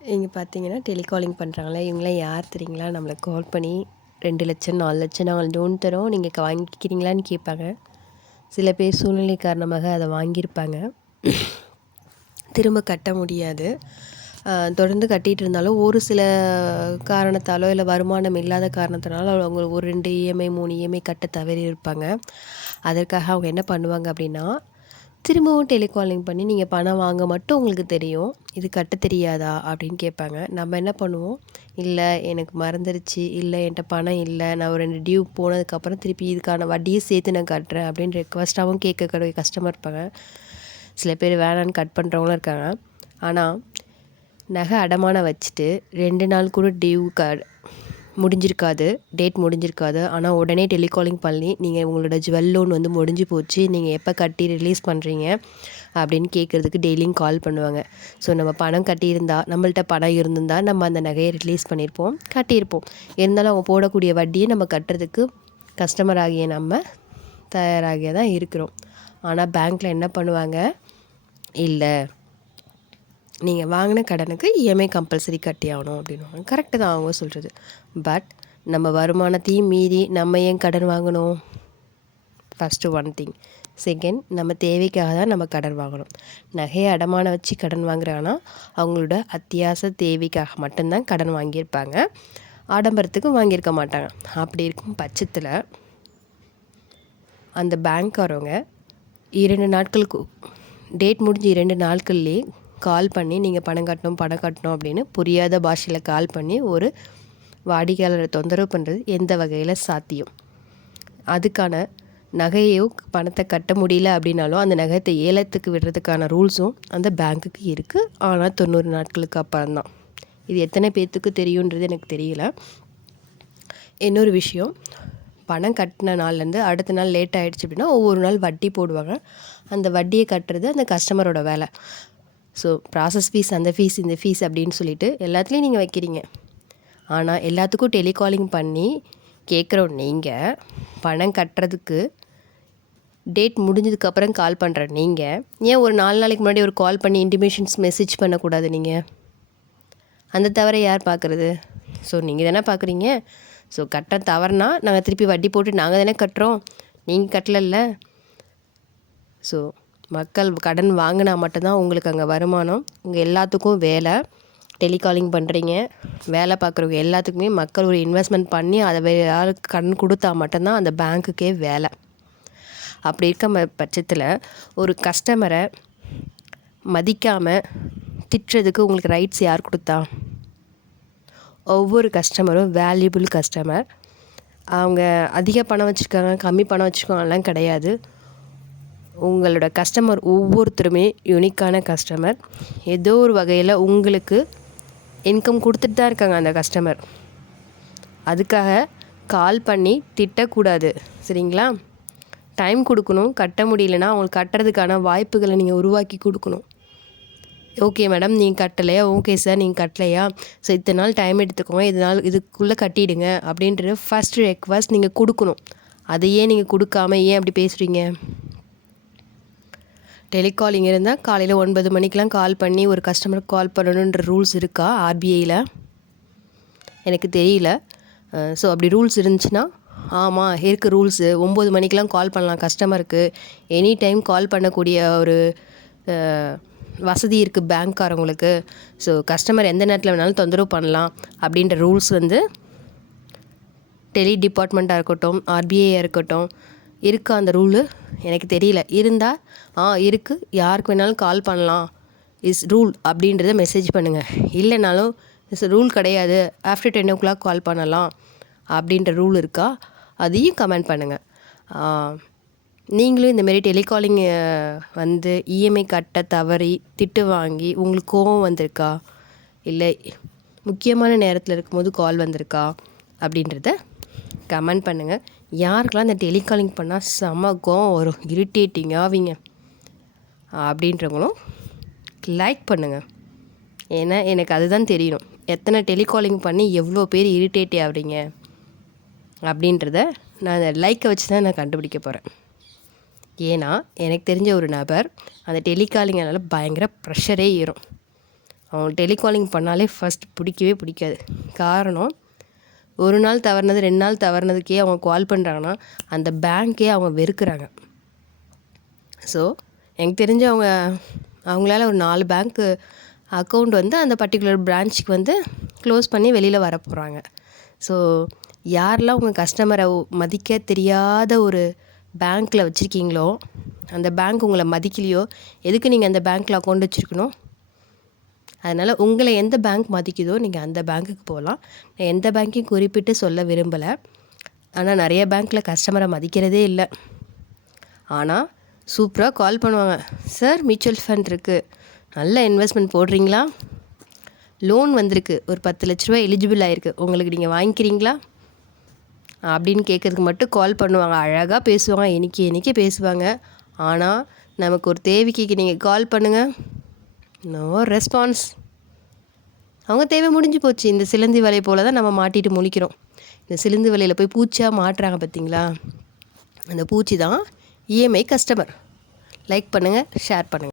இங்கே பார்த்தீங்கன்னா டெலிகாலிங் பண்ணுறாங்களே இவங்களாம் யார் தெரியுங்களா? நம்மளை கால் பண்ணி ரெண்டு லட்சம் நாலு லட்சம் நாங்கள் லோன் தரோம். நீங்கள் வாங்கிக்கிறீங்களான்னு கேட்பாங்க. சில பேர் சூழ்நிலை காரணமாக அதை வாங்கியிருப்பாங்க. திரும்ப கட்ட முடியாது. தொடர்ந்து கட்டிகிட்டு இருந்தாலும் ஒரு சில காரணத்தாலோ இல்லை வருமானம் இல்லாத காரணத்தினாலோ அவங்க ஒரு ரெண்டு இஎம்ஐ மூணு இஎம்ஐ கட்ட தவறி இருப்பாங்க அதற்காக அவங்க என்ன பண்ணுவாங்க அப்படின்னா திரும்பவும் டெலிகாலிங் பண்ணி நீங்கள் பணம் வாங்க மட்டும் உங்களுக்கு தெரியும். இது கட்ட தெரியாதா? அப்படின்னு கேட்பாங்க. நம்ம என்ன பண்ணுவோம்? இல்லை எனக்கு மறந்துருச்சு. இல்லை என்கிட்ட பணம் இல்லை. நான் ஒரு ரெண்டு டியூ போனதுக்கப்புறம் திருப்பி இதுக்கான வட்டியை சேர்த்து நான் கட்டுறேன் அப்படின்னு ரெக்வஸ்ட்டாகவும் கேட்க கஷ்டமாக இருப்பாங்க. சில பேர் வேணான்னு கட் பண்ணுறவங்களும் இருக்காங்க. ஆனால் நகை அடமானம் வச்சுட்டு ரெண்டு நாள் கூட டியூ க முடிஞ்சிருக்காது. டேட் முடிஞ்சிருக்காது. ஆனால் உடனே டெலிகாலிங் பண்ணி நீங்கள் உங்களோட ஜுவல் லோன் வந்து முடிஞ்சு போச்சு நீங்கள் எப்போ கட்டி ரிலீஸ் பண்ணுறீங்க அப்படின்னு கேட்குறதுக்கு டெய்லியும் கால் பண்ணுவாங்க. ஸோ நம்ம பணம் கட்டியிருந்தா நம்மள்ட்ட பணம் இருந்திருந்தால் நம்ம அந்த நகையை ரிலீஸ் பண்ணியிருப்போம் கட்டியிருப்போம். இருந்தாலும் அவங்க போடக்கூடிய வட்டியை நம்ம கட்டுறதுக்கு கஸ்டமர் ஆகிய நம்ம தயாராகிய தான் இருக்கிறோம் ஆனால் பேங்க்கில் என்ன பண்ணுவாங்க? இல்லை. நீங்கள் வாங்கின கடனுக்கு இஎம்ஐ கம்பல்சரி கட்டி ஆகணும் அப்படின்னு கரெக்டு தான் அவங்க சொல்கிறது பட் நம்ம வருமானத்தையும் மீறி நம்ம ஏன் கடன் வாங்கணும்? ஃபஸ்ட்டு ஒன் திங் செகண்ட் நம்ம தேவைக்காக தான் நம்ம கடன் வாங்கணும். நகையை அடமான வச்சு கடன் வாங்குறாங்கன்னா அவங்களோட அத்தியாவசிய தேவைக்காக மட்டும்தான் கடன் வாங்கியிருப்பாங்க. ஆடம்பரத்துக்கும் வாங்கியிருக்க மாட்டாங்க. அப்படி இருக்கும் பட்சத்தில் அந்த பேங்க்காரவங்க இரண்டு நாட்களுக்கு டேட் முடிஞ்சு இரண்டு நாட்கள்லேயே கால் பண்ணி நீங்கள் பணம் கட்டணும் பணம் கட்டணும் அப்படின்னு புரியாத பாஷையில் கால் பண்ணி ஒரு வாடிக்கையாளரை தொந்தரவு பண்ணுறது எந்த வகையில் சாத்தியம்? அதுக்கான நகையோ பணத்தை கட்ட முடியல அப்படின்னாலும் அந்த நகையத்தை ஏலத்துக்கு விடுறதுக்கான ரூல்ஸும் அந்த பேங்க்குக்கு இருக்குது ஆனால் தொண்ணூறு நாட்களுக்கு அப்புறம் தான் இது எத்தனை பேர்த்துக்கு தெரியுன்றது எனக்கு தெரியல. இன்னொரு விஷயம் பணம் கட்டின நாள்லேருந்து அடுத்த நாள் லேட் ஆகிடுச்சு அப்படின்னா ஒவ்வொரு நாள் வட்டி போடுவாங்க. அந்த வட்டியை கட்டுறது அந்த கஸ்டமரோட வேலை. ஸோ ப்ராசஸ் ஃபீஸ் அந்த ஃபீஸ் இந்த ஃபீஸ் அப்படின்னு சொல்லிட்டு எல்லாத்துலேயும் நீங்கள் வைக்கிறீங்க. ஆனால் எல்லாத்துக்கும் டெலிகாலிங் பண்ணி கேட்குறோம் நீங்கள் பணம் கட்டுறதுக்கு டேட் முடிஞ்சதுக்கப்புறம் கால் பண்ணுற நீங்கள் ஏன் ஒரு நாலு நாளைக்கு முன்னாடி ஒரு கால் பண்ணி இன்டிமேஷன்ஸ் மெசேஜ் பண்ணக்கூடாது நீங்கள் அந்த தவிர யார் பார்க்குறது ஸோ நீங்கள் தானே பார்க்குறீங்க ஸோ கட்ட தவறுனா நாங்கள் திருப்பி வட்டி போட்டு நாங்கள் தானே கட்டுறோம். நீங்கள் கட்டலல்ல? ஸோ மக்கள் கடன் வாங்கினா மட்டும்தான் உங்களுக்கு அங்கே வருமானம். உங்கள் எல்லாத்துக்கும் வேலை. டெலிகாலிங் பண்ணுறீங்க வேலை பார்க்குறவங்க எல்லாத்துக்குமே மக்கள் ஒரு இன்வெஸ்ட்மெண்ட் பண்ணி அதை வேறு யாருக்கு கடன் கொடுத்தா மட்டும்தான் அந்த பேங்க்குக்கே வேலை. அப்படி இருக்க பட்சத்தில் ஒரு கஸ்டமரை மதிக்காமல் திட்டுறதுக்கு உங்களுக்கு ரைட்ஸ் யார் கொடுத்தா? ஒவ்வொரு கஸ்டமரும் வேல்யூபிள் கஸ்டமர் அவங்க அதிக பணம் வச்சுருக்காங்க கம்மி பணம் வச்சுருக்காங்கலாம் கிடையாது. உங்களோட கஸ்டமர் ஒவ்வொருத்தருமே யூனிக்கான கஸ்டமர் ஏதோ ஒரு வகையில் உங்களுக்கு இன்கம் கொடுத்துட்டு தான் இருக்காங்க அந்த கஸ்டமர் அதுக்காக கால் பண்ணி திட்டக்கூடாது. சரிங்களா? டைம் கொடுக்கணும். கட்ட முடியலன்னா அவங்களுக்கு கட்டுறதுக்கான வாய்ப்புகளை நீங்கள் உருவாக்கி கொடுக்கணும். ஓகே மேடம் நீங்கள் கட்டலையா? ஓகே சார் நீங்கள் கட்டலையா? ஸோ இத்தனை நாள் டைம் எடுத்துக்கோங்க. இதனால் இதுக்குள்ளே கட்டிடுங்க அப்படின்றது ஃபஸ்ட் ரெக்வஸ்ட் நீங்கள் கொடுக்கணும். அதையே நீங்கள் கொடுக்காம ஏன் அப்படி பேசுகிறீங்க டெலிகாலிங் இருந்தால் காலையில் ஒன்பது மணிக்கெலாம் கால் பண்ணி ஒரு கஸ்டமருக்கு கால் பண்ணணுன்ற ரூல்ஸ் இருக்கா ஆர்பிஐயில் எனக்கு தெரியல. ஸோ அப்படி ரூல்ஸ் இருந்துச்சுன்னா ஆமாம் இருக்குது ரூல்ஸு ஒம்பது மணிக்கெலாம் கால் பண்ணலாம் கஸ்டமருக்கு எனி டைம் கால் பண்ணக்கூடிய ஒரு வசதி இருக்குது பேங்க்காரவங்களுக்கு ஸோ கஸ்டமர் எந்த நேரத்தில் வேணாலும் தொந்தரவு பண்ணலாம் அப்படின்ற ரூல்ஸ் வந்து டெலி டிபார்ட்மெண்ட்டாக இருக்கட்டும் ஆர்பிஐயாக இருக்கட்டும் இருக்கா அந்த ரூலு? எனக்கு தெரியல. இருந்தால் ஆ இருக்குது யாருக்கு வேணாலும் கால் பண்ணலாம். இஸ் ரூல் அப்படின்றத மெசேஜ் பண்ணுங்கள் இல்லைனாலும் இஸ் ரூல் கிடையாது. After ten o'clock call பண்ணலாம் அப்படின்ற ரூல் இருக்கா? அதையும் கமெண்ட் பண்ணுங்கள் நீங்களும் இந்தமாரி டெலிகாலிங் வந்து இஎம்ஐ கட்ட தவறி திட்டு வாங்கி உங்களுக்கு கோவம் வந்திருக்கா? இல்லை. முக்கியமான நேரத்தில் இருக்கும்போது கால் வந்திருக்கா? அப்படின்றத கமெண்ட் பண்ணுங்கள் யாருக்கெல்லாம் இந்த டெலிகாலிங் பண்ணால் செம கோவம் வரும். இரிட்டேட்டிங் ஆவீங்க. அப்படின்றவங்களும் லைக் பண்ணுங்கள் ஏன்னா எனக்கு அதுதான் தெரியணும். எத்தனை டெலிகாலிங் பண்ணி எவ்வளோ பேர் இரிட்டேட்டி ஆகிறீங்க அப்படின்றத நான் அந்த லைக்கை வச்சு தான் நான் கண்டுபிடிக்க போகிறேன் ஏன்னா எனக்கு தெரிஞ்ச ஒரு நபர் அந்த டெலிகாலிங்கனால பயங்கர ப்ரெஷரே ஏறும். அவங்க டெலிகாலிங் பண்ணாலே ஃபஸ்ட் பிடிக்கவே பிடிக்காது. காரணம் ஒரு நாள் தவறுனது ரெண்டு நாள் தவறுனதுக்கே அவங்க கால் பண்ணுறாங்கன்னா அந்த பேங்க்கே அவங்க வெறுக்கிறாங்க. ஸோ எனக்கு தெரிஞ்சு அவங்க அவங்களால ஒரு நாலு பேங்க்கு அக்கௌண்ட் வந்து அந்த பர்டிகுலர் பிரான்ச்சுக்கு வந்து க்ளோஸ் பண்ணி வெளியில் வர போகிறாங்க ஸோ யாரெல்லாம் உங்கள் கஸ்டமரை மதிக்க தெரியாத ஒரு பேங்க்கில் வச்சுருக்கீங்களோ அந்த பேங்க் உங்களை மதிக்கலையோ எதுக்கு நீங்கள் அந்த பேங்க்கில் அக்கௌண்ட் வச்சுருக்கணும்? அதனால் உங்களை எந்த பேங்க் மதிக்குதோ நீங்கள் அந்த பேங்க்குக்கு போகலாம் நான் எந்த பேங்க்கையும் குறிப்பிட்டு சொல்ல விரும்பலை. ஆனால் நிறைய பேங்க்கில் கஸ்டமரை மதிக்கிறதே இல்லை. ஆனால் சூப்பராக கால் பண்ணுவாங்க. சார் மியூச்சுவல் ஃபண்ட் இருக்குது நல்ல இன்வெஸ்ட்மெண்ட் போடுறீங்களா? லோன் வந்திருக்கு. ஒரு பத்து லட்ச ரூபா எலிஜிபிள் ஆகிருக்கு உங்களுக்கு நீங்கள் வாங்கிக்கிறீங்களா? அப்படின்னு கேட்குறதுக்கு மட்டும் கால் பண்ணுவாங்க. அழகாக பேசுவாங்க. இன்றைக்கி இன்றைக்கி பேசுவாங்க. ஆனால் நமக்கு ஒரு தேவைக்கு நீங்கள் கால் பண்ணுங்கள் நோ ரெஸ்பான்ஸ் அவங்க தேவை முடிஞ்சு போச்சு. இந்த சிலந்தி வலை போல் தான் நம்ம மாட்டிட்டு முழிக்கிறோம். இந்த சிலந்தி வலையில் போய் பூச்சியாக மாட்டுறாங்க பார்த்தீங்களா அந்த பூச்சி தான் இஎம்ஐ கஸ்டமர் லைக் பண்ணுங்கள் ஷேர் பண்ணுங்கள்